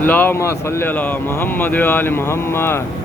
اللهم صل على محمد وآل محمد.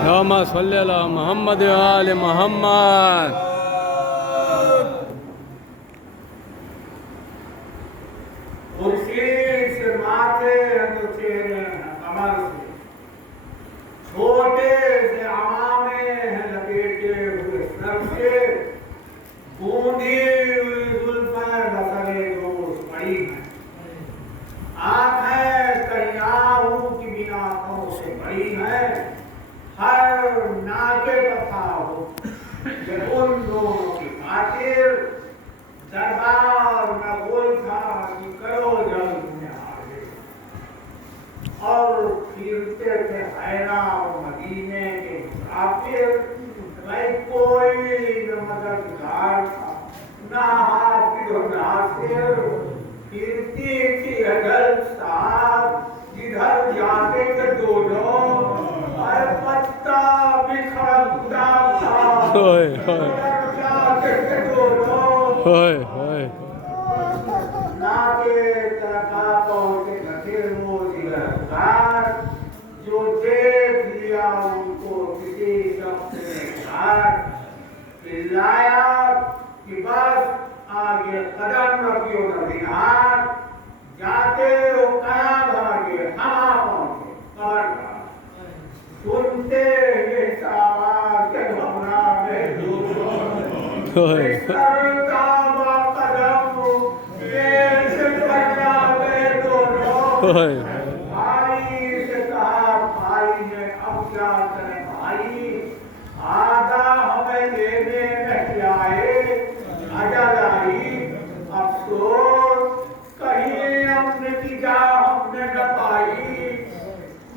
اللهم صل على محمد وآل محمد. خورشید سے ماتھے تو چہرے ہیں کمر سے، چھوٹے سے عمامے ہیں لپیٹے ہوئے سر سے، گوندی ہوئی زلفیں نسلے دوش پڑی ہیں، آنکھیں کریاہو کی بنا آنکھوں سے بڑی ہیں، ہر ناکے کتھا ہو کہ ان دونوں کی خاطر دربار میں بول تھا کہ کرو جلد میں آگے، اور پھرتے تھے حیران مدینے کے مسافر، بھائی کوئی نہ مددگار تھا نہ حافظ و ناصر، پھرتی تھی اجل ساتھ جدھر جاتے تھے دونوں، ہر پتا بکھرتا تھا جدھر جاتے تھے دونوں، ناکے تلقا پہنچے نکر روز گرفتار، جو دیکھ لیا ان کو کسی شخص نے گھر چلایا کہ بس آگے قدم رکھیو نہ دھیان، جاتے ہو کہاں بھاگے ہاں پہنچے قبر کا، سنتے یہ آواز کے گھبرا میں کرتا با قدم پیش کرنا میں دونوں، بھائی سے کہا بھائی نے اب کیا کریں بھائی، آدھا ہمیں لینے نہیں آئے، اجل آئی افسوس کہیں اپنے کی جا ہم نے نہ پائی،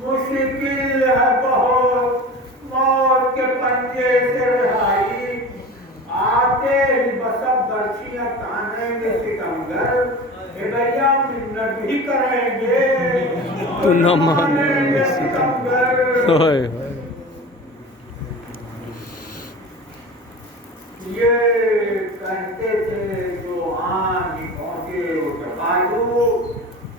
مشکل ہے بہت موت کے پنجے سے رہائی، آتے ہی بسب برچیاں تانے میں ستمگر، اے بھیا منت بھی کریں گے تو نہ مانیں گے ستمگر، یہ کہتے تھے جو آنی پہنچے وہ جبالو،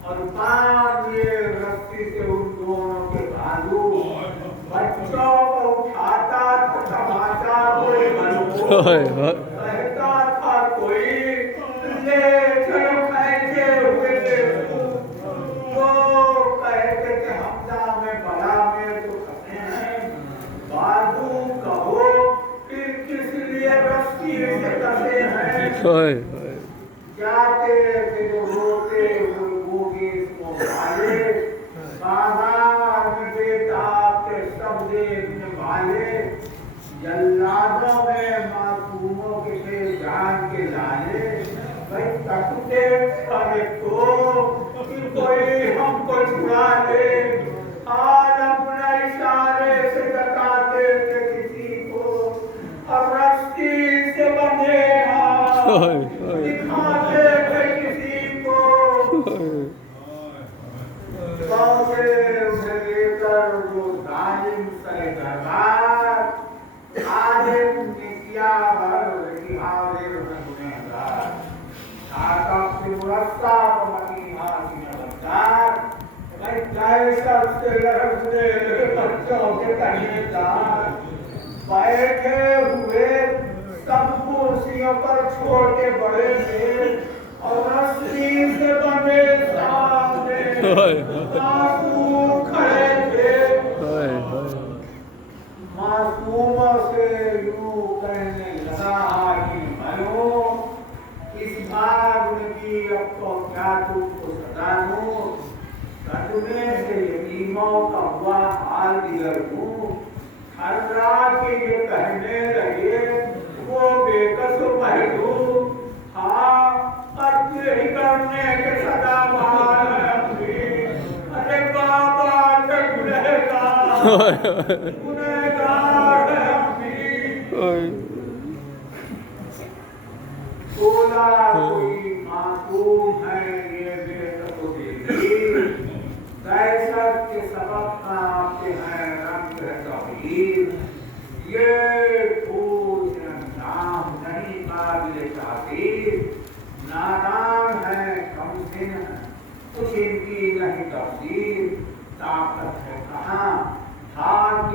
اور باندھ یہ رسی سے ان دونوں کے بالو، بچوں کو اٹھاتا تھا تماشا کوئی منو، کہتا تھا کوئی لے چلو کھینچے ہوئے دیکھو، وہ کہتے تھے حمزہ میں بلا میں تو کھسے ہیں، بازو کہو پھر کس لیے رسی سے کسے ہیں، جاتے تھے جو روتے ہوئے بوگیز کو بھالے، بازار میں بیتاب کے سب دیکھنے والے، جلادوں میں معصوموں کے تھے جان کے لالے، بھائی تکتے کھڑے تو کہ کوئی ہم کو چھڑا لے، آج اپنا اشارے سے بتاتے تھے کسی کو، اور رسی سے بندھے ہاتھ دکھاتے تھے کسی کو، سوچے اسے لے کر جو ظالم سر دربار، عالم نے کیا ہر حاضر گنہگار، آقا سے مرصع مدینہ کی نوردار، بھائی دہشت سے لرزنے بچوں کے تہیے دار، بیٹھے ہوئے سب کرسیوں پر چھوٹے بڑے تھے، اور رسی سے بندے سامنے معصوم کھڑے تھے، معصوموں سے یوں کہنے لگا ہی بھائیو، اس بات نے کی اب تو کیا تم کو سزا دوں، صدمے سے یتیموں کا ہوا حال دیگر دوں، ہر رات کے یہ کہنے لگے وہ بے کس محدود، ہاں قتل ہی کرنے کے سزا بحال ہے اپنی، ارے بابا کے گنہگار ہے اپنی، بولا کوئی معصوم ہے یہ بے کس و دیگر، دہشت کے سبب کانپتے ہیں رنگ توحید، یہ پوچھ انجام نہیں قابل تعبیر، نادان ہے کم سن ہے کچھ ان کی نہیں تقدیر، طاقت ہے کہاں ہاتھ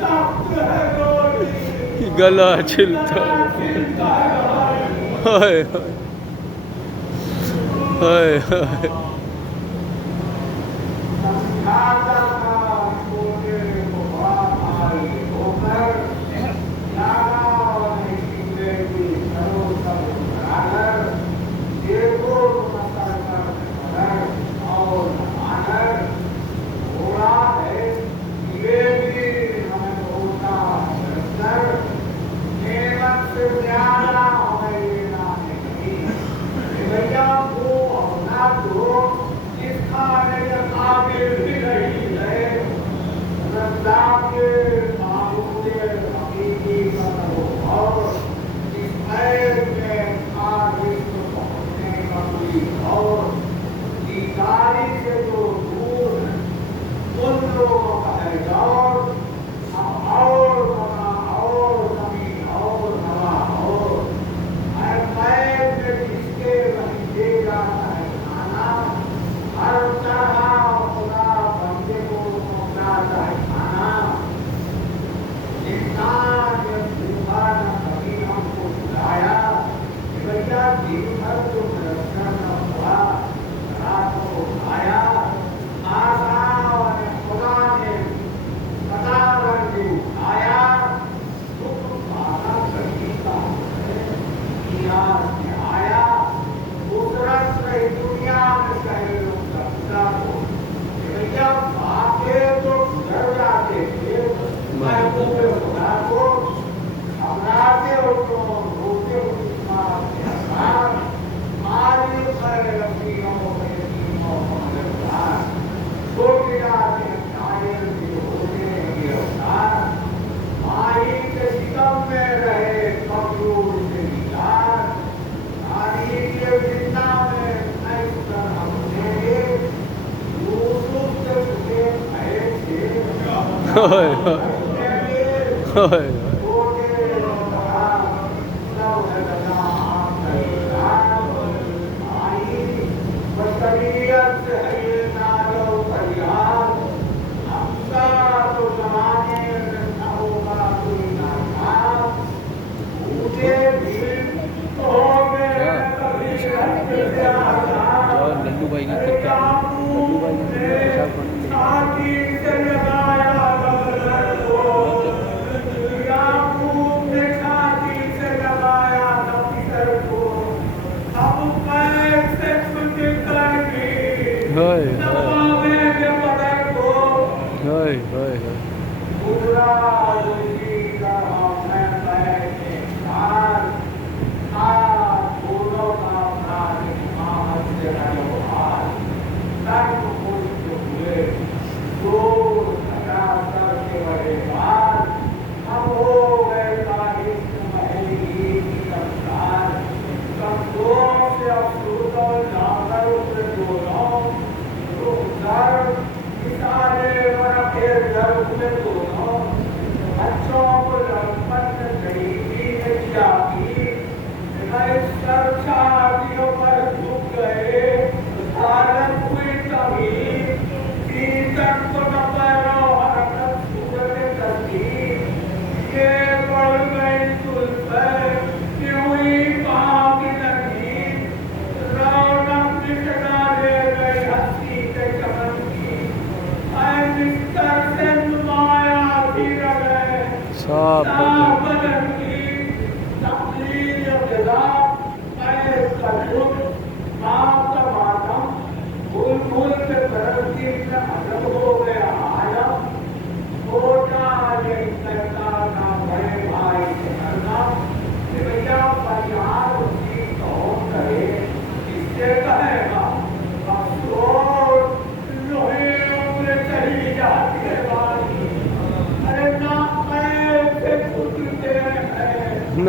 سخت ہے روٹی گلا چھلتا ہائے ہائے ہائے سمجھاتا تھا چھوٹے کو بات آئی ہو کر لانا اور نہیں بیٹی کرو سب برابر دیکھو مسل کر مگر اور مانر تھوڑا ہے یہ بھی ہمیں ہوتا ہے نعمت سے زیادہ ہمیں لینا نہیں بھیا کو اولاد ہو جس کھانے کے قابل بھی نہیں ہے رمضان کے معروف حقیقی قدر اور اس خیر میں قابل پہنچنے کا کوئی اور بیکاری سے جو دور ہے ان لوگوں کا ہے دور ہم اور بنا اور زمین اور ہوا اور ہر خیر میں جس کے وہیں دے جاتا ہے کھانا ہر طرح خدا بندے کو پہنچاتا ہے کھانا انسان جب بھوکا نہ کبھی ہم کو بلایا کہ بھیا دن بھر جو میسر نہ ہوا رات کو کھایا آسان خدا نے پتا رنگ اٹھایا حکم پانا کہیں کا ہے نیاز میں آیا قدرت رہی دنیا میں کہے لوگ کا کو کہ بھیا باقی تو گھر جاتے تھے محبوب خدا کو گھبراتے ہو تو روتے ہو کے اثار ماری خیر رفیعوں میں یتیموں مددگار چھوٹے جاتے شاعر بھی ہوتے ہیں گرفتار ماہی کے شکم میں رہے مقبول سے نگار تاریخ زندہ میں اس طرح ہوتے ہیں یوسف سے چھپے پھیل سے ہائے ہائے للو بھائی نے للو بھائی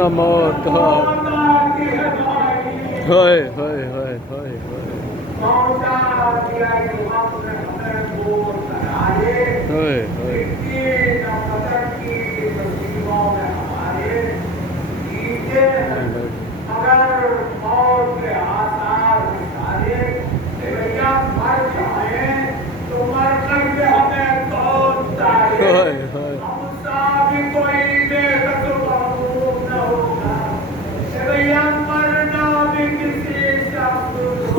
موت ہائے ہائے ہائے ہائے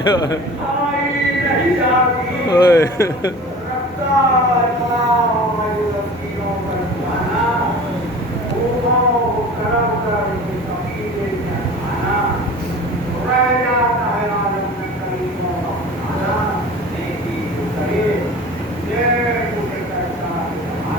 آئی نہیں جاتی ہوئے رکھتا پڑاؤ لکیوں پر جانا وہ کرم کر تقیدے جانا رہ جاتا ہے عالم میں کلیموں کا کھانا نیکی جو کرے یہ مجھے کرتا ہے زمانہ وہ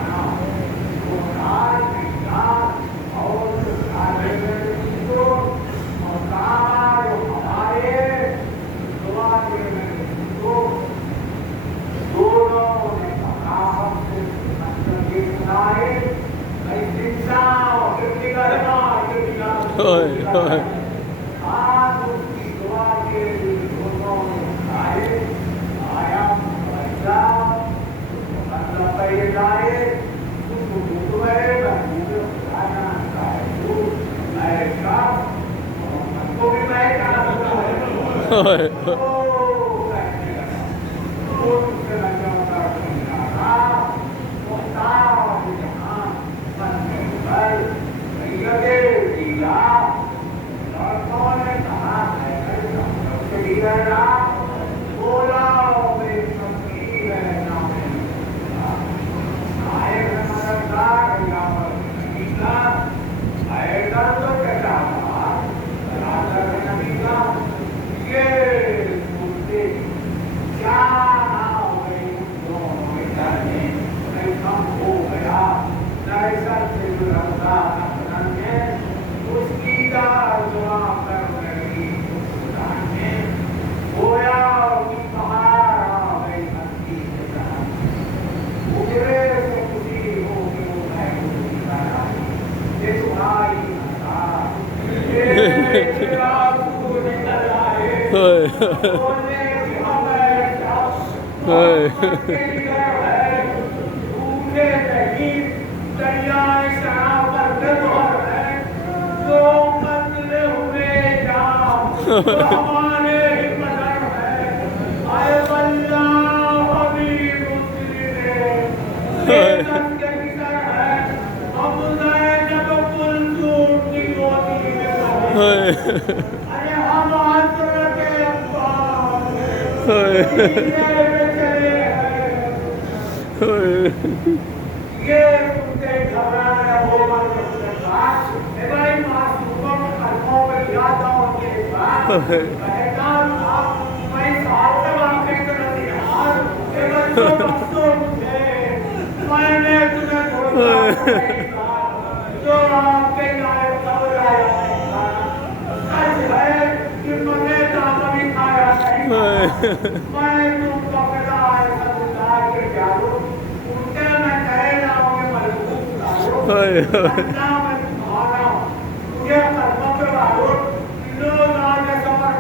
نار نشان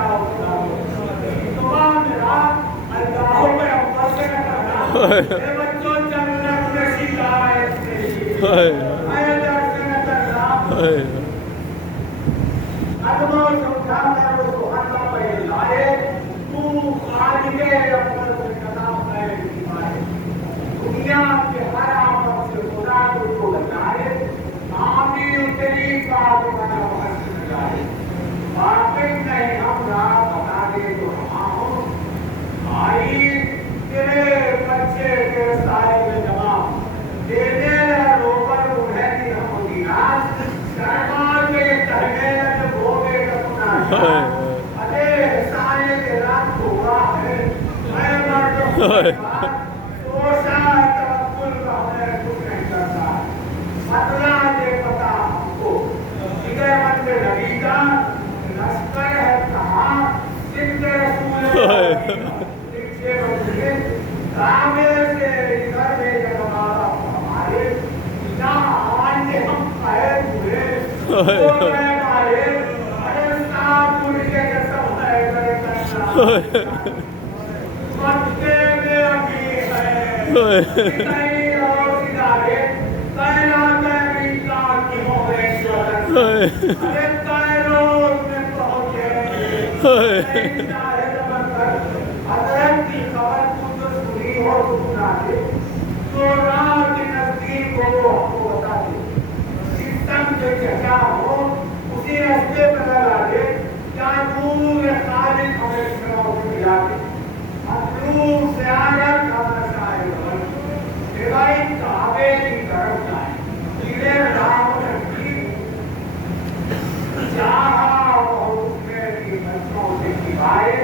اور سارے کو اور کام جو ہمارے دعا کے کو دونوں نے کہا ہم سے مطلب یہ سنائے ایسے انسان کتنی گرما ہوئے آج اس کی دعا کے دونوں نے سنائے آیا مجھا مطلب پہلے جائے اس کو بھوک گئے مجھے خدانا ہے تو میں شاہ محمد کو بھی میں کہا سکتا ہے ہوئے جہاں نور خالق ہمیں شروع ملاتے مطلوب زیارت ہمیں شاہد بھائی کعبے کی طرف جائیں جنہیں رام رکھی جہاں بہت میں کی بچوں سے کھائے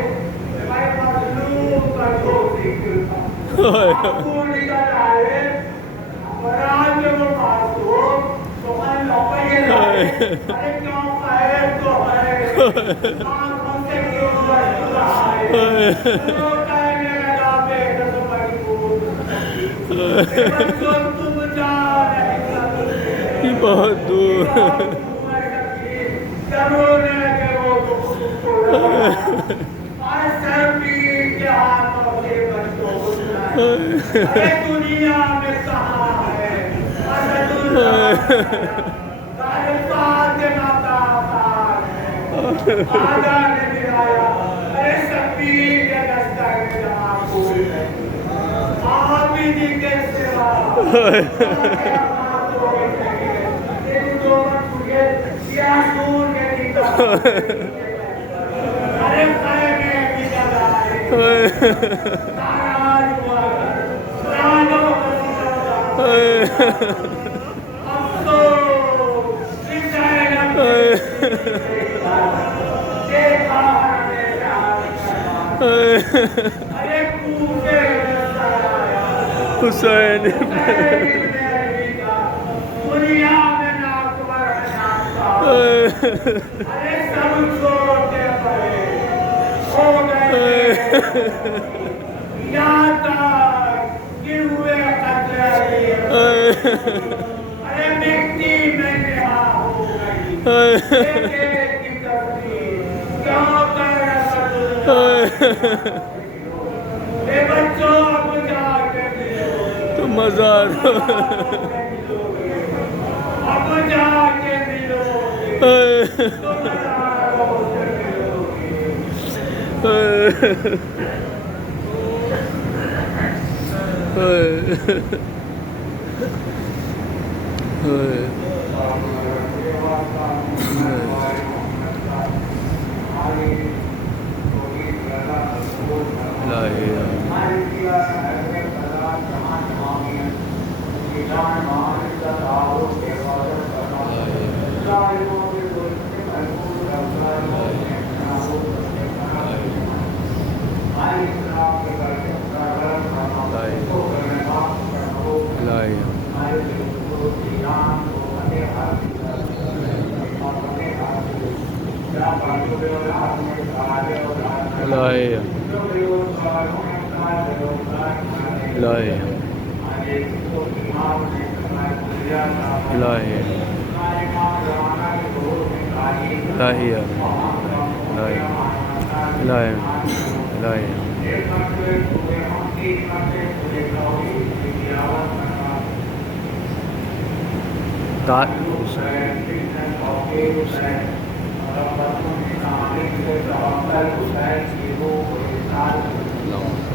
بھائی مظلوم کا جو ذکر تھا آپ کو نکل آئے برآج وہ معصوم تو من لوپے یہ لائے ارے کیوں خیر تو ہے آنکھوں سے کیوں بچ رہا ہے وہ کہنے لگا بے قدر مجبور بچوں تم جا نہیں سکتے بہت دور ضرور ہے کہ وہ تم کو لگا اور سر پیر کے ہاتھوں سے بچوں کو سنائے ارے دنیا میں کہاں ہے اسد اللہ ظاہر فاطمہ کا آقا ہے آدھا نے ملایا ارے شبیر کے دستہ کے جہاں کوئی نہیں عابد کے سوا ارے خیمے کی جگہ تاراج ہوا رانوں افسوس زینب دیکھا ہمیشہ ارے کوفے میں سرایا حسین دنیا میں ناکبر ارے سب چھوڑتے پڑے ہو گئے یہاں تک کہ ہوئے قطرے ارے مٹی میں نہا ہو گئی ایک کی تصویر کیوں کر اسد اللہ اے بچوں اب جا کے ملو تو مزار اب جا کے ملو تم ہزاروں سے ملو No.